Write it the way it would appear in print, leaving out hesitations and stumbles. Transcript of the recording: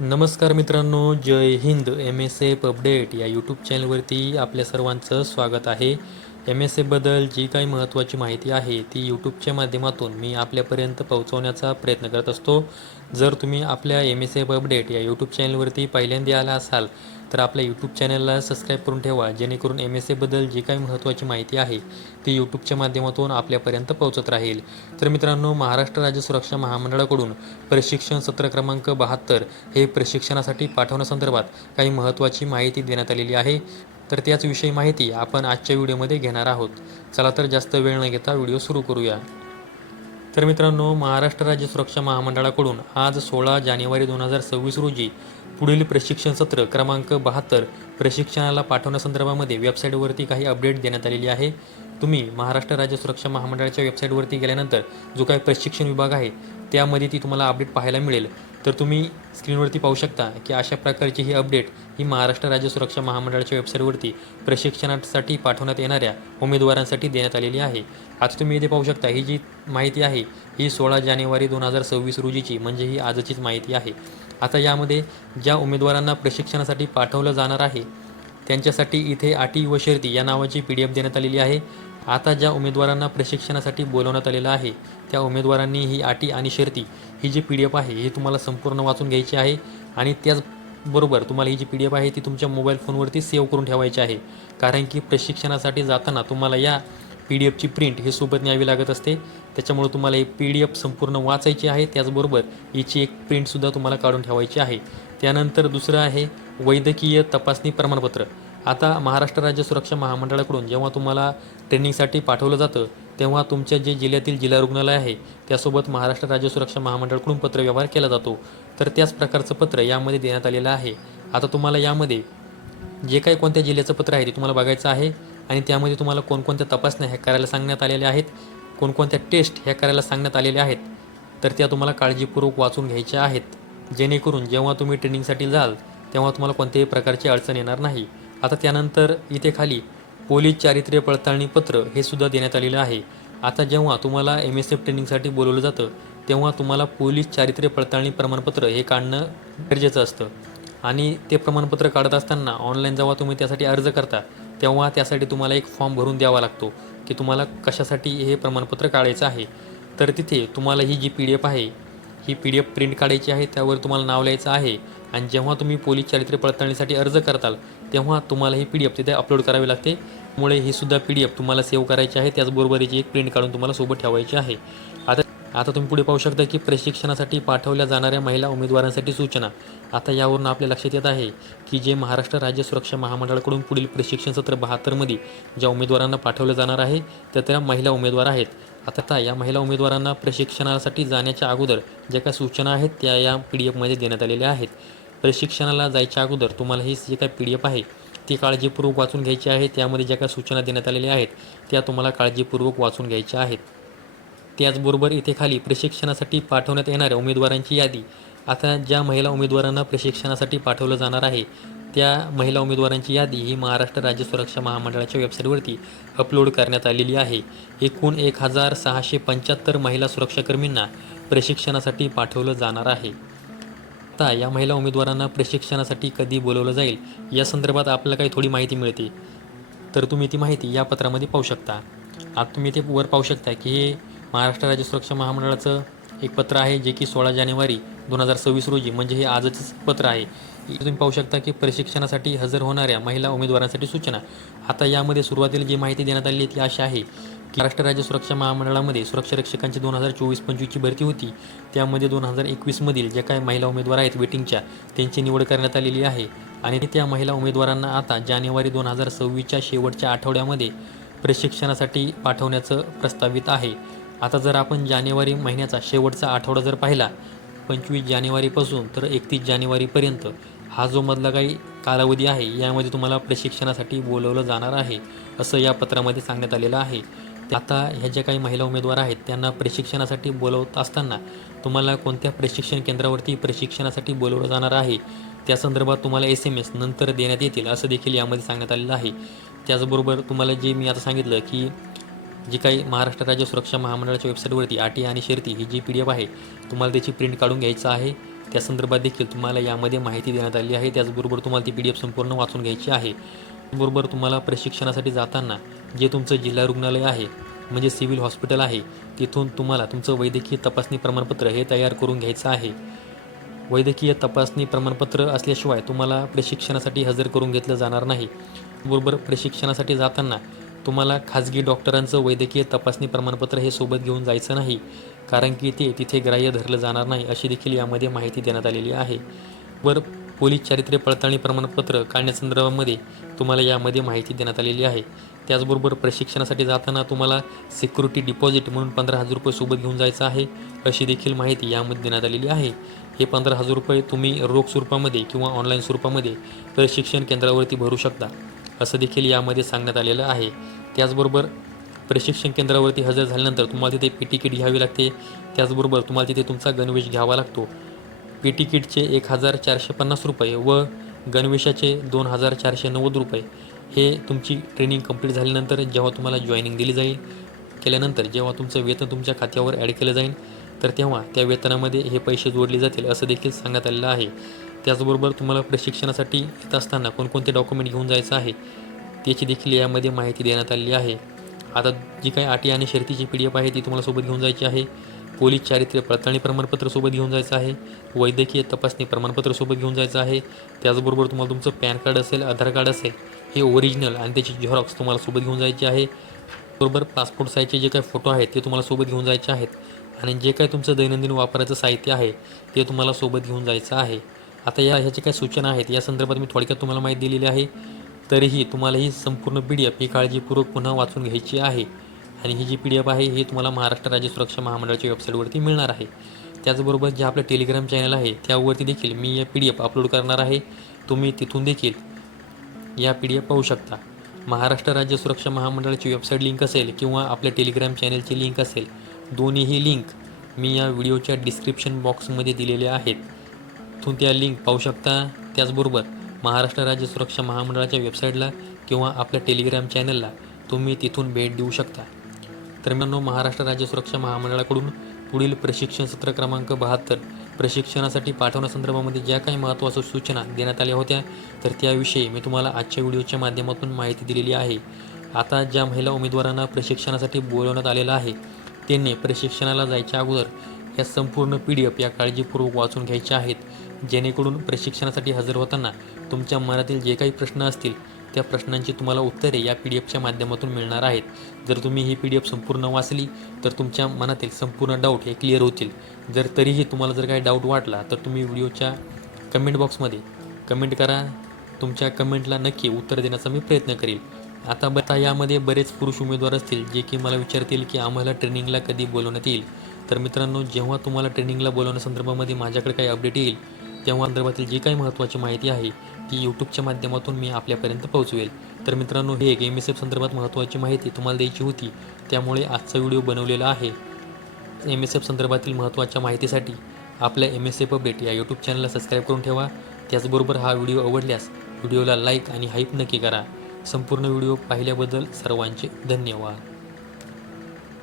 नमस्कार मित्रांनो, जय हिंद. एम एस एफ अपडेट या यूट्यूब चॅनलवरती आपल्या सर्वांचं स्वागत आहे. एम एस एफबद्दल जी काही महत्त्वाची माहिती आहे ती यूट्यूबच्या माध्यमातून मी आपल्यापर्यंत पोहोचवण्याचा प्रयत्न करत असतो. जर तुम्ही आपल्या एम एस एफ अपडेट या यूट्यूब चॅनलवरती पहिल्यांदा आला असाल तर आपल्या यूट्यूब चॅनलला सबस्क्राईब करून ठेवा, जेणेकरून एम एस एफबद्दल जी काही महत्त्वाची माहिती आहे ती यूट्यूबच्या माध्यमातून आपल्यापर्यंत पोहोचत राहील. तर मित्रांनो, महाराष्ट्र राज्य सुरक्षा महामंडळाकडून प्रशिक्षण सत्र क्रमांक 72 हे प्रशिक्षणासाठी पाठवण्यासंदर्भात काही महत्त्वाची माहिती देण्यात आलेली आहे. तर त्याचविषयी माहिती आपण आजच्या व्हिडिओमध्ये घेणार आहोत. चला तर जास्त वेळ न घेता व्हिडिओ सुरू करूया. तर मित्रांनो, महाराष्ट्र राज्य सुरक्षा महामंडळाकडून आज 16 जानेवारी 2026 रोजी पुढील प्रशिक्षण सत्र क्रमांक 72 प्रशिक्षणाला पाठवण्यासंदर्भामध्ये वेबसाईटवरती काही अपडेट देण्यात आलेली आहे. तुम्ही महाराष्ट्र राज्य सुरक्षा महामंडळाच्या वेबसाईटवरती गेल्यानंतर जो काही प्रशिक्षण विभाग आहे त्यामध्ये ती तुम्हाला अपडेट पाहायला मिळेल. तर तुम्ही स्क्रीनवरती पाहू शकता की अशा प्रकारची ही अपडेट ही महाराष्ट्र राज्य सुरक्षा महामंडळाच्या वेबसाईटवरती प्रशिक्षणासाठी पाठवण्यात येणाऱ्या उमेदवारांसाठी देण्यात आलेली आहे. आता तुम्ही इथे पाहू शकता ही जी माहिती आहे ही 16 जानेवारी 2026 रोजीची, म्हणजे ही आजचीच माहिती आहे. आता यामध्ये ज्या उमेदवारांना प्रशिक्षणासाठी पाठवलं जाणार आहे त्यांच्यासाठी इथे अटी व शर्ती या नावाची PDF देण्यात आलेली आहे. आता ज्या उमेदवारांना प्रशिक्षणासाठी बोलवण्यात आलेलं आहे त्या उमेदवारांनी ही अटी आणि शर्ती ही जी PDF आहे ही तुम्हाला संपूर्ण वाचून घ्यायची आहे आणि त्याचबरोबर तुम्हाला ही जी PDF आहे ती तुमच्या मोबाईल फोनवरती सेव्ह करून ठेवायची आहे. कारण की प्रशिक्षणासाठी जाताना तुम्हाला या PDF ची प्रिंट ही सोबत न्यावी लागत असते. त्याच्यामुळे तुम्हाला ही PDF संपूर्ण वाचायची आहे, त्याचबरोबर हिची एक प्रिंटसुद्धा तुम्हाला काढून ठेवायची आहे. त्यानंतर दुसरं आहे वैद्यकीय तपासणी प्रमाणपत्र. आता महाराष्ट्र राज्य सुरक्षा महामंडळाकडून जेव्हा तुम्हाला ट्रेनिंगसाठी पाठवलं जातं तेव्हा तुमच्या जे जिल्ह्यातील जिल्हा रुग्णालय आहे त्यासोबत महाराष्ट्र राज्य सुरक्षा महामंडळाकडून पत्रव्यवहार केला जातो. तर त्याच प्रकारचं पत्र यामध्ये देण्यात आलेलं आहे. आता तुम्हाला यामध्ये जे काही कोणत्या जिल्ह्याचं पत्र आहे ते तुम्हाला बघायचं आहे आणि त्यामध्ये तुम्हाला कोणकोणत्या तपासण्या ह्या करायला सांगण्यात आलेल्या आहेत, कोणकोणत्या टेस्ट ह्या करायला सांगण्यात आलेल्या आहेत, तर त्या तुम्हाला काळजीपूर्वक वाचून घ्यायच्या आहेत, जेणेकरून जेव्हा तुम्ही ट्रेनिंगसाठी जाल तेव्हा तुम्हाला कोणत्याही प्रकारची अडचण येणार नाही. आता त्यानंतर इथे खाली पोलीस चारित्र्य पडताळणी पत्र हे सुद्धा देण्यात आलेलं आहे. आता जेव्हा तुम्हाला MSF ट्रेनिंगसाठी बोलवलं जातं तेव्हा तुम्हाला पोलीस चारित्र्य पडताळणी प्रमाणपत्र हे काढणं गरजेचं असतं आणि ते प्रमाणपत्र काढत असताना ऑनलाईन जेव्हा तुम्ही त्यासाठी अर्ज करता तेव्हा त्यासाठी तुम्हाला एक फॉर्म भरून द्यावा लागतो की तुम्हाला कशासाठी हे प्रमाणपत्र काढायचं आहे. तर तिथे तुम्हाला ही जी PDF आहे ही PDF प्रिंट काढायची आहे, त्यावर तुम्हाला नाव लिहायचं आहे आणि जेव्हा तुम्ही पोलीस चारित्र्य पडताळणीसाठी अर्ज करताल तेव्हा तुम्हाला ही PDF तिथे अपलोड करावी लागते. त्यामुळे ही सुद्धा PDF तुम्हाला सेव्ह करायची आहे, त्याचबरोबर याची एक प्रिंट काढून तुम्हाला सोबत ठेवायची आहे. आता तुम्ही पुढे पाहू शकता की प्रशिक्षणासाठी पाठवल्या जाणाऱ्या महिला उमेदवारांसाठी सूचना. आता यावरून आपल्या लक्षात येत आहे की जे महाराष्ट्र राज्य सुरक्षा महामंडळाकडून पुढील प्रशिक्षण सत्र 72 मध्ये ज्या उमेदवारांना पाठवलं जाणार आहे त्या महिला उमेदवार आहेत. आता या महिला उमेदवारांना प्रशिक्षणासाठी जाण्याच्या अगोदर ज्या काही सूचना आहेत त्या या PDF मध्ये देण्यात आलेल्या आहेत. प्रशिक्षणाला जायच्या अगोदर तुम्हाला ही जी काही PDF आहे ती काळजीपूर्वक वाचून घ्यायची आहे. त्यामध्ये ज्या काही सूचना देण्यात आलेल्या आहेत त्या तुम्हाला काळजीपूर्वक वाचून घ्यायच्या आहेत. त्याचबरोबर इथे खाली प्रशिक्षणासाठी पाठवण्यात येणाऱ्या उमेदवारांची यादी. आता ज्या महिला उमेदवारांना प्रशिक्षणासाठी पाठवलं जाणार आहे त्या महिला उमेदवारांची यादी ही महाराष्ट्र राज्य सुरक्षा महामंडळाच्या वेबसाईटवरती अपलोड करण्यात आलेली आहे. एकूण 1675 महिला सुरक्षाकर्मींना प्रशिक्षणासाठी पाठवलं जाणार आहे. आता या महिला उमेदवारांना प्रशिक्षणासाठी कधी बोलवलं जाईल या संदर्भात आपल्याला काही थोडी माहिती मिळते. तर तुम्ही ती माहिती या पत्रामध्ये पाहू शकता. आता तुम्ही ते वर पाहू शकता की हे महाराष्ट्र राज्य सुरक्षा महामंडळाचं एक पत्र आहे जे की 16 जानेवारी 2026 रोजी, म्हणजे हे आजच पत्र आहे. इथे तुम्ही पाहू शकता की प्रशिक्षणासाठी हजर होणाऱ्या महिला उमेदवारांसाठी सूचना. आता यामध्ये सुरुवातीला जी माहिती देण्यात आली ती अशी आहे की महाराष्ट्र राज्य सुरक्षा महामंडळामध्ये सुरक्षा रक्षकांची 2024-25ची भरती होती. त्यामध्ये 2021मधील ज्या काही महिला उमेदवार आहेत वेटिंगच्या त्यांची निवड करण्यात आलेली आहे आणि त्या महिला उमेदवारांना आता जानेवारी 2026च्या शेवटच्या आठवड्यामध्ये प्रशिक्षणासाठी पाठवण्याचं प्रस्तावित आहे. आता जर आपण जानेवारी महिन्याचा शेवटचा आठवडा जर पाहिला 25 जानेवारीपासून तर 31 जानेवारीपर्यंत हा जो मधला काही कालावधी आहे यामध्ये तुम्हाला प्रशिक्षणासाठी बोलवलं जाणार आहे असं या पत्रामध्ये सांगण्यात आलेलं आहे. आता ह्या ज्या काही महिला उमेदवार आहेत त्यांना प्रशिक्षणासाठी बोलवत असताना तुम्हाला कोणत्या प्रशिक्षण केंद्रावरती प्रशिक्षणासाठी बोलवलं जाणार आहे त्या संदर्भात तुम्हाला SMS नंतर देण्यात येतील असं देखील यामध्ये सांगण्यात आलेलं आहे. त्याचबरोबर तुम्हाला जे मी आता सांगितलं की जी काही महाराष्ट्र राज्य सुरक्षा महामंडळाच्या वेबसाईटवरती अटी आणि शर्ती ही जी PDF आहे तुम्हाला त्याची प्रिंट काढून घ्यायचं आहे त्या संदर्भात देखील तुम्हाला यामध्ये माहिती देण्यात आली आहे. त्याचबरोबर तुम्हाला ती PDF संपूर्ण वाचून घ्यायची आहे. बरोबर तुम्हाला प्रशिक्षणासाठी जाताना जे तुमचं जिल्हा रुग्णालय आहे म्हणजे सिव्हिल हॉस्पिटल आहे, तिथून तुम्हाला तुमचं वैद्यकीय तपासणी प्रमाणपत्र हे तयार करून घ्यायचं आहे. वैद्यकीय तपासणी प्रमाणपत्र असल्याशिवाय तुम्हाला प्रशिक्षणासाठी हजर करून घेतलं जाणार नाही. बरोबर प्रशिक्षणासाठी जाताना तुम्हाला खाजगी डॉक्टरांचं वैद्यकीय तपासणी प्रमाणपत्र हे सोबत घेऊन जायचं नाही, कारण की ते तिथे ग्राह्य धरलं जाणार नाही अशी देखील यामध्ये माहिती देण्यात आलेली आहे. पोलीस चारित्र्य पडताळणी प्रमाणपत्र काढण्यासंदर्भामध्ये तुम्हाला यामध्ये माहिती देण्यात आलेली आहे. त्याचबरोबर प्रशिक्षणासाठी जाताना तुम्हाला सिक्युरिटी डिपॉझिट म्हणून 15,000 रुपये सोबत घेऊन जायचं आहे अशी देखील माहिती यामध्ये देण्यात आलेली आहे. हे 15,000 रुपये तुम्ही रोख स्वरूपामध्ये किंवा ऑनलाईन स्वरूपामध्ये प्रशिक्षण केंद्रावरती भरू शकता असं देखील यामध्ये सांगण्यात आलेलं आहे. त्याचबरोबर प्रशिक्षण केंद्रावरती हजर झाल्यानंतर तुम्हाला तिथे PT किट घ्यावी लागते. त्याचबरोबर तुम्हाला तिथे तुमचा गणवेश घ्यावा लागतो. PT किटचे 1,450 रुपये व गणवेशाचे 2,490 रुपये हे तुमची ट्रेनिंग कंप्लीट झाल्यानंतर जेव्हा तुम्हाला जॉईनिंग दिली जाईल केल्यानंतर जेव्हा तुमचं वेतन तुमच्या खात्यावर ॲड केलं जाईल तर तेव्हा त्या वेतनामध्ये हे पैसे जोडले जातील असं देखील सांगण्यात आलेलं आहे. त्याचबरोबर तुम्हाला प्रशिक्षणासाठी येत असताना कोणकोणते डॉक्युमेंट घेऊन जायचं आहे त्याची देखील यामध्ये माहिती देण्यात आलेली आहे. आता जी काही अटी आणि शर्तीची PDF आहे ती तुम्हाला सोबत घेऊन जायची आहे. पोलीस चारित्र्य पडताळणी प्रमाणपत्र सोबत घेऊन जायचं आहे. वैद्यकीय तपासणी प्रमाणपत्र सोबत घेऊन जायचं आहे. त्याचबरोबर तुम्हाला तुमचं पॅन कार्ड असेल, आधार कार्ड असेल हे ओरिजिनल आणि त्याची झेरॉक्स तुम्हाला सोबत घेऊन जायची आहे. बरोबर पासपोर्ट साईजचे जे काही फोटो आहेत ते तुम्हाला सोबत घेऊन जायचे आहेत आणि जे काही तुमचं दैनंदिन वापराचं साहित्य आहे ते तुम्हाला सोबत घेऊन जायचं आहे. आता ह्याच्या काही सूचना आहेत या संदर्भात मी थोडक्यात तुम्हाला माहिती दिलेली आहे. तरीही तुम्हाला ही संपूर्ण PDF ही काळजीपूर्वक पुन्हा वाचून घ्यायची आहे आणि ही जी PDF आहे ही तुम्हाला महाराष्ट्र राज्य सुरक्षा महामंडळाच्या वेबसाईटवरती मिळणार आहे. त्याचबरोबर जे आपलं टेलिग्राम चॅनल आहे त्यावरती देखील मी या PDF अपलोड करणार आहे. तुम्ही तिथून देखील या PDF पाहू शकता. महाराष्ट्र राज्य सुरक्षा महामंडळाची वेबसाईट लिंक असेल किंवा आपल्या टेलिग्राम चॅनलची लिंक असेल, दोन्हीही लिंक मी या व्हिडिओच्या डिस्क्रिप्शन बॉक्समध्ये दिलेल्या आहेत. तिथून त्या लिंक पाहू शकता. त्याचबरोबर महाराष्ट्र राज्य सुरक्षा महामंडळाच्या वेबसाईटला किंवा आपल्या टेलिग्राम चॅनलला तुम्ही तिथून भेट देऊ शकता. तर मित्रांनो, महाराष्ट्र राज्य सुरक्षा महामंडळाकडून पुढील प्रशिक्षण सत्र क्रमांक 72 प्रशिक्षणासाठी पाठवण्यासंदर्भामध्ये ज्या काही महत्त्वाच्या सूचना देण्यात आल्या होत्या तर त्याविषयी मी तुम्हाला आजच्या व्हिडिओच्या माध्यमातून माहिती दिलेली आहे. आता ज्या महिला उमेदवारांना प्रशिक्षणासाठी बोलवण्यात आलेलं आहे त्यांनी प्रशिक्षणाला जायच्या अगोदर या संपूर्ण PDF या काळजीपूर्वक वाचून घ्यायच्या आहेत, जेणेकरून प्रशिक्षणासाठी हजर होताना तुमच्या मनातील जे काही प्रश्न असतील त्या प्रश्नांची तुम्हाला उत्तरे या PDFच्या माध्यमातून मिळणार आहेत. जर तुम्ही ही PDF संपूर्ण वाचली तर तुमच्या मनातील संपूर्ण डाऊट हे क्लिअर होतील. जर तरीही तुम्हाला जर काही डाऊट वाटला तर तुम्ही व्हिडिओच्या कमेंट बॉक्समध्ये कमेंट करा. तुमच्या कमेंटला नक्की उत्तर देण्याचा मी प्रयत्न करेल. आता यामध्ये बरेच पुरुष उमेदवार असतील जे की मला विचारतील की आम्हाला ट्रेनिंगला कधी बोलवण्यात येईल. तर मित्रांनो, जेव्हा तुम्हाला ट्रेनिंगला बोलवण्यासंदर्भामध्ये माझ्याकडे काही अपडेट येईल तेव्हा संदर्भातील जी काही महत्त्वाची माहिती आहे ती यूट्यूबच्या माध्यमातून मी आपल्यापर्यंत पोहोचवेल. तर मित्रांनो, हे एक MSF संदर्भात महत्त्वाची माहिती तुम्हाला द्यायची होती, त्यामुळे आजचा व्हिडिओ बनवलेला आहे. MSF संदर्भातील महत्त्वाच्या माहितीसाठी आपल्या MSF अपडेट या यूट्यूब चॅनलला सबस्क्राईब करून ठेवा. त्याचबरोबर हा व्हिडिओ आवडल्यास व्हिडिओला लाईक आणि हाईप नक्की करा. संपूर्ण व्हिडिओ पाहिल्याबद्दल सर्वांचे धन्यवाद.